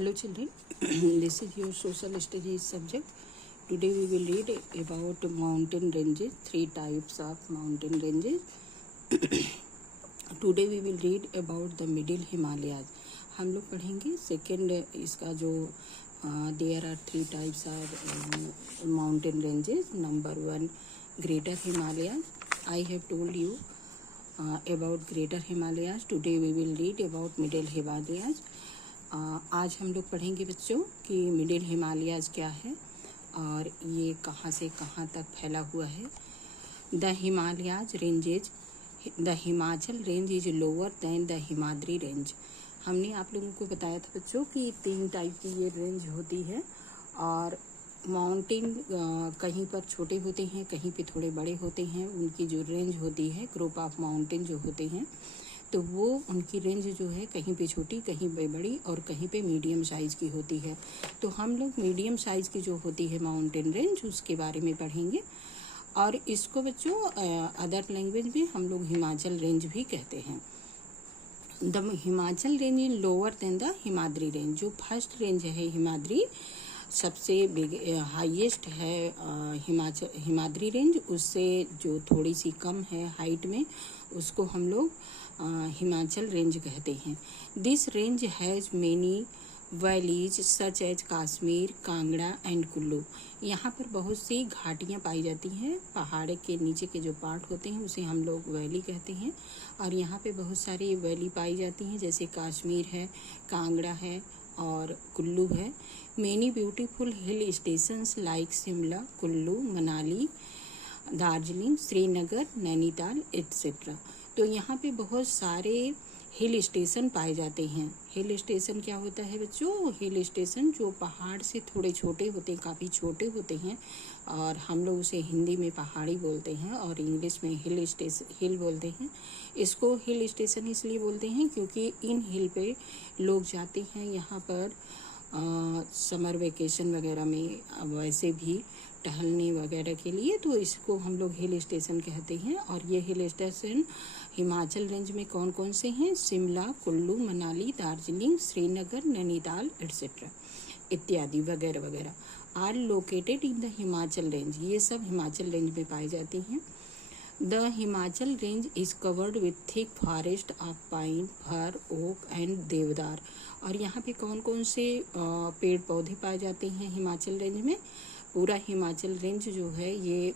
Hello children, this is your social studies subject. Today we will read about mountain ranges, three types of mountain ranges. Today we will read about the middle Himalayas. हम लोग पढ़ेंगे second इसका जो there are three types are mountain ranges. Number 1 greater Himalayas. I have told you about greater Himalayas. Today we will read about middle Himalayas. आज हम लोग पढ़ेंगे बच्चों कि मिडिल हिमालयाज क्या है और ये कहाँ से कहाँ तक फैला हुआ है. The Himalayas ranges, the Himachal range is lower than the Himadri range. हमने आप लोगों को बताया था बच्चों कि 3 टाइप की ये रेंज होती है और माउंटेन कहीं पर छोटे होते हैं, कहीं पे थोड़े बड़े होते हैं. उनकी जो रेंज होती है, ग्रुप ऑफ माउंटेन जो होते हैं, तो वो उनकी रेंज जो है कहीं पे छोटी, कहीं पे बड़ी और कहीं पे मीडियम साइज़ की होती है. तो हम लोग मीडियम साइज़ की जो होती है माउंटेन रेंज उसके बारे में पढ़ेंगे. और इसको बच्चों अदर लैंग्वेज में हम लोग हिमाचल रेंज भी कहते हैं. The Himachal range is lower than the Himadri range. जो फर्स्ट रेंज है हिमाद्री, सबसे बिग हाईएस्ट है हिमाद्री रेंज. उससे जो थोड़ी सी कम है हाइट में, उसको हम लोग हिमाचल रेंज कहते हैं. This range has many valleys such as Kashmir, Kangra and Kullu. यहाँ पर बहुत सी घाटियाँ पाई जाती हैं. पहाड़ के नीचे के जो पार्ट होते हैं उसे हम लोग वैली कहते हैं. और यहाँ पे बहुत सारी वैली पाई जाती हैं, जैसे काश्मीर है, कांगड़ा है और कुल्लू है. Many beautiful hill stations like Shimla, Kullu, Manali, Darjeeling, Srinagar, Nainital etcetera. तो यहाँ पे बहुत सारे हिल स्टेशन पाए जाते हैं. हिल स्टेशन क्या होता है बच्चों? हिल स्टेशन जो पहाड़ से थोड़े छोटे होते हैं, काफ़ी छोटे होते हैं, और हम लोग उसे हिंदी में पहाड़ी बोलते हैं और इंग्लिश में हिल बोलते हैं. इसको हिल स्टेशन इसलिए बोलते हैं क्योंकि इन हिल पे लोग जाते हैं यहाँ पर समर वेकेशन वगैरह में, वैसे भी टहलने वगैरह के लिए. तो इसको हम लोग हिल स्टेशन कहते हैं. और ये हिल स्टेशन हिमाचल रेंज में कौन कौन से हैं? शिमला, कुल्लू, मनाली, दार्जिलिंग, श्रीनगर, नैनीताल एट्सेट्रा इत्यादि वगैरह वगैरह are located in the Himachal range. ये सब हिमाचल रेंज में पाई जाती हैं. The Himachal range is covered with thick forest of pine, fir, oak and deodar. और यहाँ पे कौन कौन से पेड़ पौधे पाए जाते हैं हिमाचल रेंज में? पूरा हिमाचल रेंज जो है ये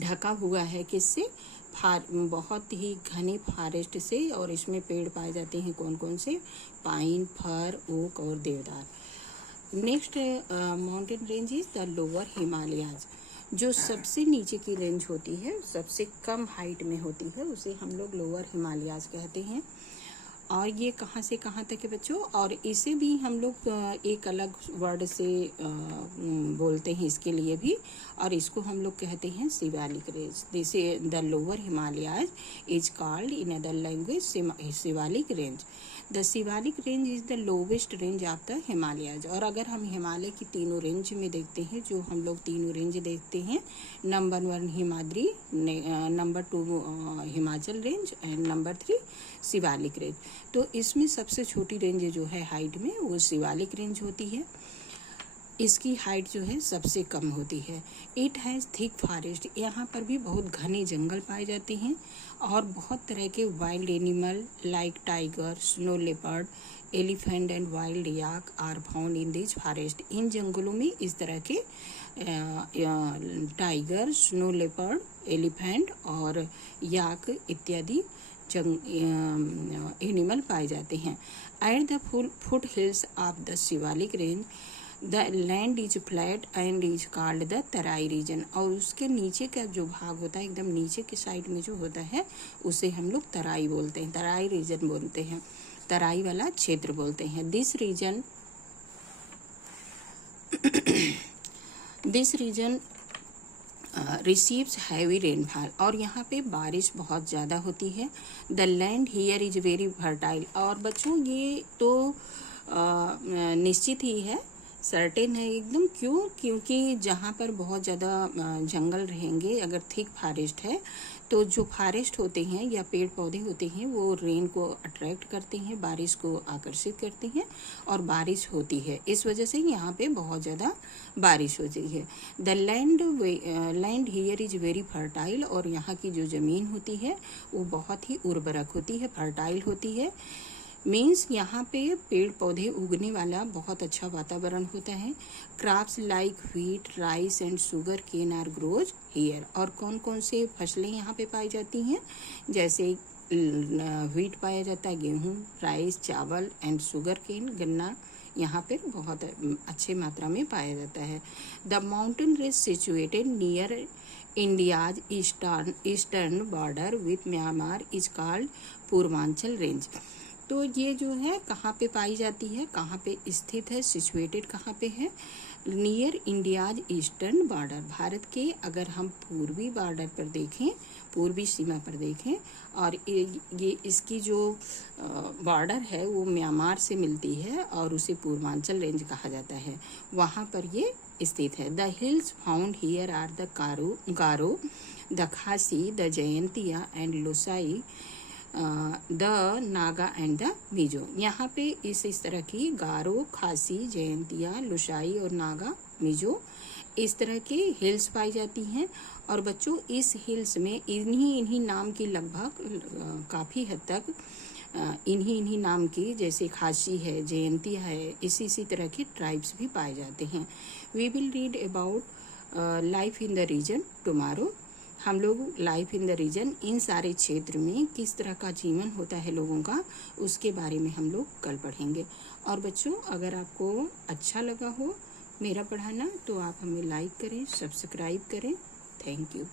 ढका हुआ है किससे? बहुत ही घने फॉरेस्ट से. और इसमें पेड़ पाए जाते हैं कौन कौन से? पाइन, फर, ओक और देवदार. Next mountain range is the lower Himalayas. जो सबसे नीचे की रेंज होती है, सबसे कम हाइट में होती है, उसे हम लोग लोअर हिमालयाज कहते हैं. और ये कहाँ से कहाँ तक है बच्चों? और इसे भी हम लोग एक अलग वर्ड से बोलते हैं इसके लिए भी, और इसको हम लोग कहते हैं Shivalik range. This the lower Himalayas is called in other language Shivalik range. The Shivalik range is the lowest range of the Himalayas. और अगर हम हिमालय की तीनों रेंज में देखते हैं, जो हम लोग तीनों रेंज देखते हैं, number 1 Himadri, number 2 Himachal range and number 3 Shivalik range. तो इसमें सबसे छोटी रेंज जो है हाइट में, वो शिवालिक रेंज होती है. इसकी हाइट जो है सबसे कम होती है. It has thick forest. यहाँ पर भी बहुत घने जंगल पाए जाते हैं और बहुत तरह के wild animal like tiger, snow leopard, elephant and wild yak are found in this forest. इन जंगलों में इस तरह के टाइगर, स्नो लेपर्ड, एलिफेंट और याक इत्यादि एनिमल पाए जाते हैं. At the foot hills of the Shivalik range the land is flat and is called the Terai region. और उसके नीचे का जो भाग होता है, एकदम नीचे के साइड में जो होता है, उसे हम लोग तराई बोलते हैं, तराई रीजन बोलते हैं, तराई वाला क्षेत्र बोलते हैं. This region receives heavy rainfall. और यहाँ पे बारिश बहुत ज़्यादा होती है. The land here is very fertile. और बच्चों ये तो निश्चित ही है, सर्टेन है एकदम. क्यों? क्योंकि जहाँ पर बहुत ज़्यादा जंगल रहेंगे, अगर थिक फॉरेस्ट है, तो जो फॉरेस्ट होते हैं या पेड़ पौधे होते हैं वो रेन को अट्रैक्ट करते हैं, बारिश को आकर्षित करते हैं और बारिश होती है। इस वजह से यहाँ पे बहुत ज़्यादा बारिश होती है। The land here is very fertile, और यहाँ की जो ज़मीन होती है वो बहुत ही उर्वरक होती है, फर्टाइल होती है। मीन्स यहाँ पे पेड़ पौधे उगने वाला बहुत अच्छा वातावरण होता है। Crops like wheat, rice and sugar cane are grows here. और कौन कौन से फसलें यहाँ पे पाई जाती हैं, जैसे व्हीट पाया जाता है, गेहूँ, राइस, चावल एंड शुगर केन, गन्ना यहाँ पर बहुत अच्छे मात्रा में पाया जाता है। The mountain range situated near India's eastern border with Myanmar is called Purvanchal range. तो ये जो है कहाँ पे पाई जाती है, कहाँ पे स्थित है, सिचुएटेड कहाँ पे है, near India's eastern border. Bharat के अगर हम पूर्वी बॉर्डर पर देखें, पूर्वी सीमा पर देखें, और ये इसकी जो बॉर्डर है वो म्यांमार से मिलती है और उसे पूर्वांचल रेंज कहा जाता है, वहाँ पर ये स्थित है। The hills found here are the Garo, the Khasi, the Jaintia and Lushai, the Naga and the Mizo. यहाँ पे इस तरह की गारो, खासी, जयंतिया, लुसाई और नागा, मिजो इस तरह के हिल्स पाई जाती हैं। और बच्चों इस हिल्स में इन्हीं नाम की लगभग काफ़ी हद तक इन्हीं नाम की, जैसे खासी है, जयंतिया है, इसी तरह के ट्राइब्स भी पाए जाते हैं। We will read about life in the region tomorrow. हम लोग लाइफ इन द रीजन, इन सारे क्षेत्र में किस तरह का जीवन होता है लोगों का, उसके बारे में हम लोग कल पढ़ेंगे। और बच्चों अगर आपको अच्छा लगा हो मेरा पढ़ाना तो आप हमें लाइक करें, सब्सक्राइब करें। Thank you.